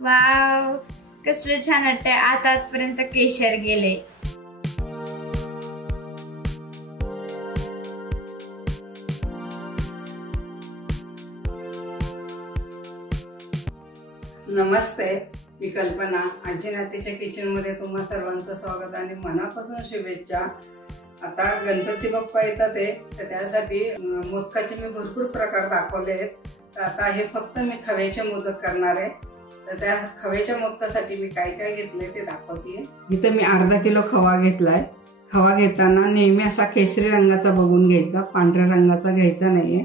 Wow, कसले छान वाटतंय. आतापर्यंत केशर गेले. नमस्ते, मी कल्पना. आजी नातीच्या किचन मध्ये तुम्हा सर्वांचं स्वागत आणि मनापासून शुभेच्छा. आता गणपती बाप्पा येतात तर त्यासाठी मोदकाचे मी भरपूर प्रकार दाखवले आहेत. तर आता हे फक्त मी खव्याचे मोदक करणार आहे. तर त्या खव्याच्या मोदकासाठी मी काय काय घेतले ते दाखवते. इथे मी अर्धा किलो खवा घेतलाय. खवा घेताना नेहमी असा केशरी रंगाचा बघून घ्यायचा, पांढऱ्या रंगाचा घ्यायचा नाहीये,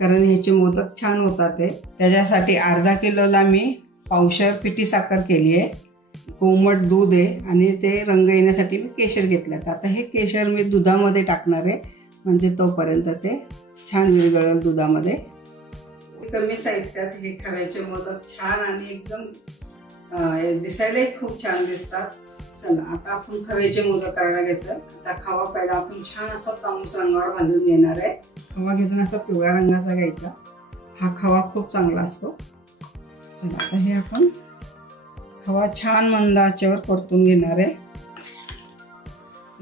कारण ह्याचे मोदक छान होतात. त्याच्यासाठी अर्धा किलोला मी पावशेर पिठी साखर केली आहे, कोमट दूध आहे आणि ते रंग येण्यासाठी मी केशर घेतल्यात. आता हे केशर मी दुधामध्ये टाकणार आहे, म्हणजे तोपर्यंत ते छान विरघळेल दुधामध्ये. कमी साहित्यात हे खव्याचे मोदक छान आणि एकदम दिसायलाही खूप छान दिसतात. चला आता आपण खव्याचे मोदक करायला घेतलं. आता खवा पहिला आपण छान असा तांबूस रंगावर भाजून घेणार आहे. खवा घेताना असा पिवळ्या रंगाचा घ्यायचा. हा खवा खूप चांगला असतो. चला आता हे आपण खवा छान मंद आचेवर परतून घेणार आहे.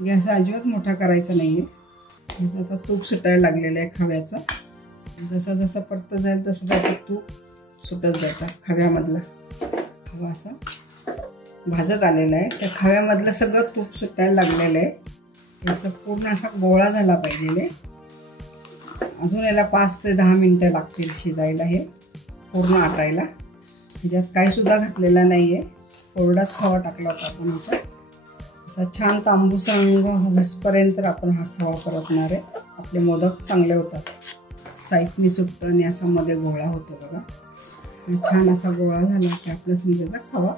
गॅस अजिबात मोठा करायचा नाहीये. ह्याचं आता तूप सुटायला लागलेलं आहे खव्याचं. जसं जसं परत जाईल तसं त्याचं तूप सुटत जातं खव्यामधलं. खवा असा भाजत आलेला आहे. त्या खव्यामधलं सगळं तूप सुटायला लागलेलं आहे. याचा पूर्ण असा गोळा झाला पाहिजे. अजून याला 5 ते 10 मिनिटं लागतील शिजायला, हे पूर्ण आटायला. ह्याच्यात काही सुद्धा घातलेला नाहीये, कोरडाच खवा टाकला होता आपण ह्याच्यात. असा छान तांबूस रंग होईपर्यंत आपण हा खवा परतणार आहे. आपले मोदक चांगले होतात. साईडनी सुटतं आणि असा मध्ये गोळा होतो बघा. छान असा गोळा झाला की आपला समजायचा खवा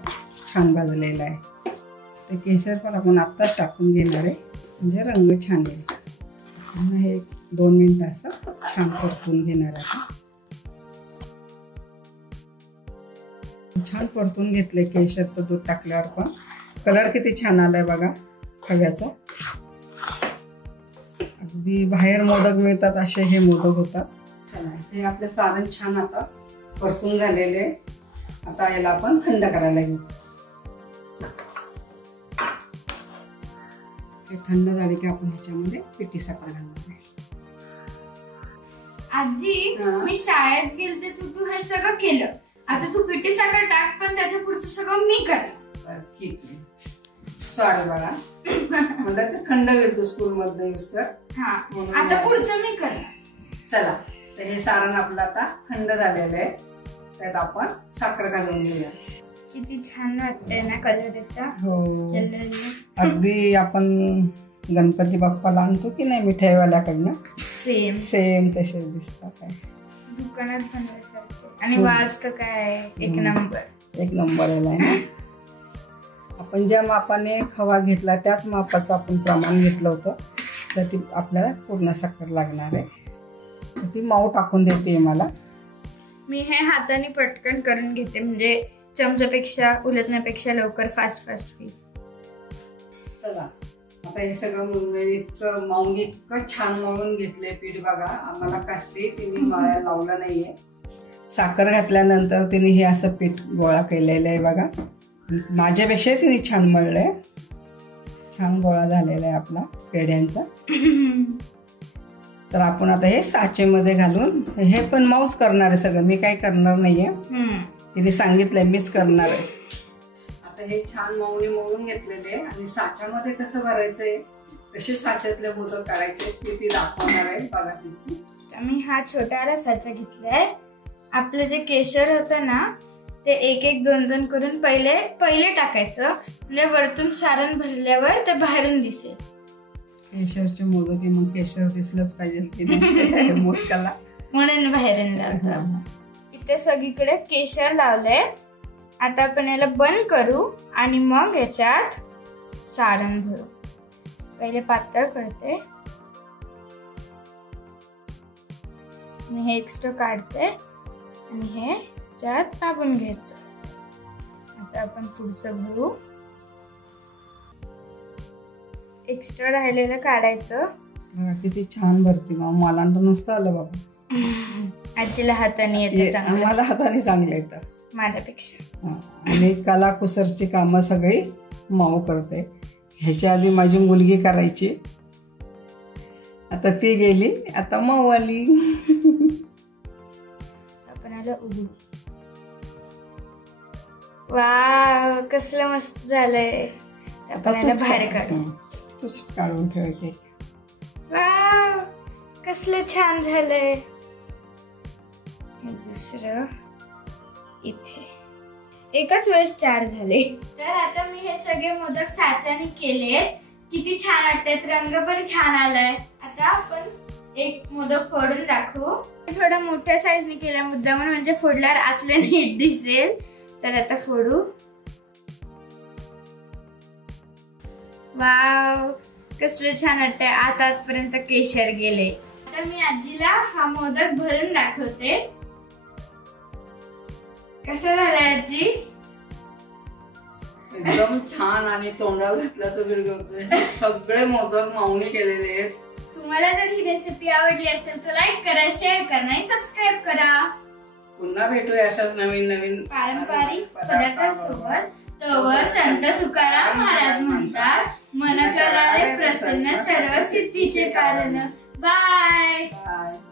छान भाजलेला आहे. ते केशर पण आपण आत्ताच टाकून घेणार आहे, म्हणजे रंग छान येईल. हे 2 मिनिटं असं छान परतून घेणार आहे. छान परतून घेतले. केशरचं दूध टाकल्यावर पण कलर किती छान आलाय बघा खव्याचा. अगदी बाहेर मोदक मिळतात असे हे मोदक होतात. चला हे आपले सारण छान आता परतून झालेले. आता याला आपण थंड करायला घेऊ. हे थंड झाले की आपण ह्याच्यामध्ये पिठी साखर घालणार आहे. आजी, मी शाळेत गेलते, तू हे सगळं केलं. आता तू पिठी साखर टाक, पण त्याच्या पुढचं सगळं मी करेन. ठीक आहे. सॉरी बाळा, मला ते थंड होईल तू स्कूल मध्ये येऊस तर. हा, आता पुढचं मी करणार. चला तर हे सारण आपलं आता थंड झालेलं आहे. त्यात आपण साखर घालून घेऊया. किती छान वाटतंय ना कलर याचा. हो, अगदी आपण गणपती बाप्पाला आणतो की नाही मिठाईवाल्याकडनं, सेम सेम तसे दिसतात. दुकानात बनल्यासारखे. आणि वास तर काय एक नंबर आलाय ना. आपण ज्या मापाने खवा घेतला त्याच मापाचं आपण प्रमाण घेतलं होतं. तर ती आपल्याला पूर्ण साखर लागणार आहे. तर ती माऊ टाकून देते मला. मी हे हाताने पटकन करून घेते, म्हणजे चमच्यापेक्षा उलटण्यापेक्षा लवकर फास्ट होईल. चला आता हे सगळं माऊन इतकं छान मळून घेतलंय पीठ बघा. आम्हाला कसली तिने मळायला लावलं नाहीये. साखर घातल्यानंतर तिने हे असं पीठ गोळा केलेलं आहे बघा. माझ्यापेक्षा तिने छान मळलंय. छान गोळा झालेला आहे आपला पेढ्यांचा. तर आपण आता हे साचेमध्ये घालून हे पण मऊच करणार आहे सगळं. मी काही करणार नाहीये, तिने सांगितलंय मीच करणार आहे. आता हे छान मळून घेतलेले आणि साच्यामध्ये कसं भरायचंय, कसे साच्यातले मोदक काढायचे ते ती दाखवणार आहे बघा तिची. मी हा छोटाला साचा घेतलाय. आपलं जे केशर होतं ना ते 1-1, 2-2 करून पहिले टाकायचं, म्हणजे वरतून सारण भरल्यावर ते बाहेरून दिसेल. केशरचे मोदक मग केशर दिसलंच पाहिजे की मोदकाला, म्हणून बाहेरून लावतो. इथे सगळीकडे केशर लावलंय. आता आपण याला बंद करू आणि मग याच्यात सारण भरू. पहिले पातळ करते. मी हे एक्स्ट्रा काढते आणि हे याच्यात टाकून घ्यायचं. आता आपण पुढचं भरू. एक्स्ट्रा राहिलेलं काढायचं. किती छान भरती. मला तर नुसतं आलं बाबा. आजीला हाताने येतं चांगलं. मला हाताने चांगलं येतं. माझ्यापेक्षा. आणि कलाकुसरची कामं सगळी माऊ करते. ह्याच्या आधी माझी मुलगी करायची, आता ती गेली, आता माऊ आली. आपण आलं उघडू. वा, कसलं मस्त झालंय. आपण आलं बाहेर काढू. तूच काढून ठेव केक. वा, कसलं छान झालंय. दुसरं इथे. एकाच वेळेस 4 झाले. तर आता मी हे सगळे मोदक साच्याने केले. किती छान वाटतात, रंग पण छान आलाय. आता आपण एक मोदक फोडून दाखवू. थोडा मोठ्या साईजने केला मुद्दाम, म्हणजे फोडल्यावर आतलं नीट दिसेल. तर आता फोडू. वाव, कसले छान वाटतंय. आतपर्यंत केशर गेले. आता मी आजीला हा मोदक भरून दाखवते. कसं झालंय आजी? एकदम छान. आणि तोंडाला घातला तर विरघळतोय. सगळे मोदक माऊनी केलेले आहेत. तुम्हाला जर ही रेसिपी आवडली असेल तर लाईक करा, शेअर करा आणि सबस्क्राईब करा. पुन्हा भेटूया अशाच नवीन नवीन पारंपरिक पदार्थांसोबत. तोवर संत तुकाराम महाराज म्हणतात, मन करावे प्रसन्न सर्व सिद्धीचे कारण. बाय.